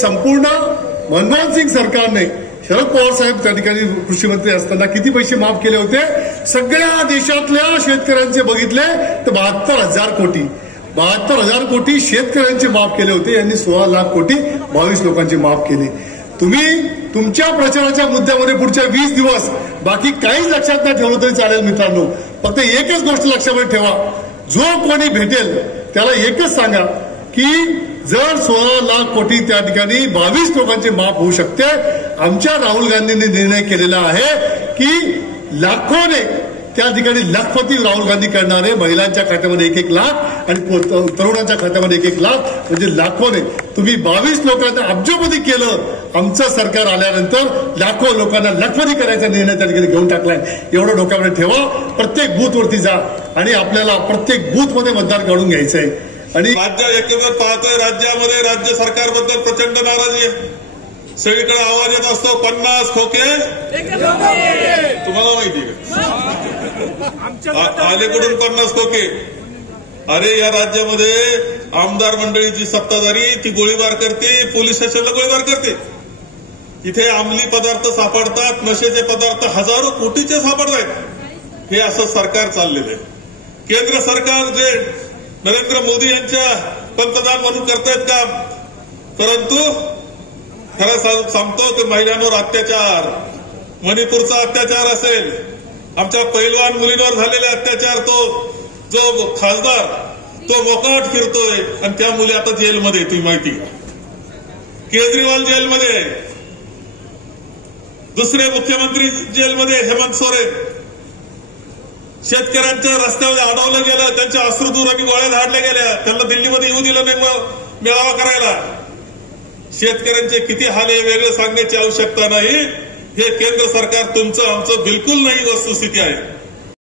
संपूर्ण मनमोहन सिंग सरकारने शरद पवार साहेब त्या ठिकाणी कृषी मंत्री असताना किती पैसे माफ केले होते? सगळ्या देशातल्या शेतकऱ्यांचे बघितले तर 72,000 कोटी 72,000 कोटी शेतकऱ्यांचे माफ केले होते. यांनी 16 लाख कोटी 22 लोकांचे माफ केले. तुम्ही तुमच्या प्रचाराच्या मुद्द्यामध्ये पुढच्या 20 दिवस बाकी काहीच लक्षात नाही ठेवलं तरी चालेल मित्रांनो. फक्त एकच गोष्ट लक्षामध्ये ठेवा, जो कोणी भेटेल त्याला एकच सांगा की जर 16 लाख कोटी त्या ठिकाणी 22 लोकांचे माफ होऊ शकते. आमच्या राहुल गांधींनी निर्णय केलेला आहे की लाखोने त्या ठिकाणी लखपती राहुल गांधी करणारे, महिलांच्या खात्यामध्ये 1-1 लाख आणि तरुणांच्या खात्यामध्ये 1-1 लाख म्हणजे लाखोने. तुम्ही 22 लोकांना अब्जोपती केलं. आमचं सरकार आल्यानंतर लाखो लोकांना लखपती करायचा निर्णय त्या ठिकाणी घेऊन टाकलाय. एवढं डोक्यामध्ये ठेवा. प्रत्येक बूथवरती जा आणि आपल्याला प्रत्येक बूथमध्ये मतदान काढून घ्यायचंय. आणि राज्य एकंदर पाहतोय, राज्यामध्ये राज्य सरकारबद्दल प्रचंड नाराजी आहे. सगळीकडे आवाज येत असतो 50 खोके तुम्हाला माहिती आहे अलीकडून 50 खोके. अरे या राज्यामध्ये आमदार मंडळीची सत्ताधारी ती गोळीबार करते, पोलीस स्टेशनला गोळीबार करते. इथे अंमली पदार्थ सापडतात, नशेचे पदार्थ हजारो कोटीचे सापडतात. हे असं सरकार चाललेलं आहे. केंद्र सरकार जे नरेंद्र मोदी यांच्या पंतप्रधान म्हणून करतायत काम, परंतु खरं सांगतो की महिलांवर अत्याचार, मणिपूरचा अत्याचार असेल, आमच्या पैलवान मुलींवर झालेले अत्याचार, तो जो खासदार तो मोकाट फिरतोय आणि त्या मुली आता जेलमध्ये. तुम्ही माहिती केजरीवाल जेलमध्ये, दुसरे मुख्यमंत्री जेलमध्ये हेमंत सोरेन. शेतकऱ्यांच्या रस्त्यावर अडवलं गेलं, त्यांच्या अश्रुधूर आणि गोळ्या झाडल्या गेल्या, त्यांना दिल्लीमध्ये येऊ दिलं नाही मेळावा करायला. शेतकऱ्यांचे किती हाल आहे वेगळं सांगण्याची आवश्यकता नाही. हे केंद्र सरकार तुमचं आमचं बिलकुल नाही वस्तुस्थिती आहे.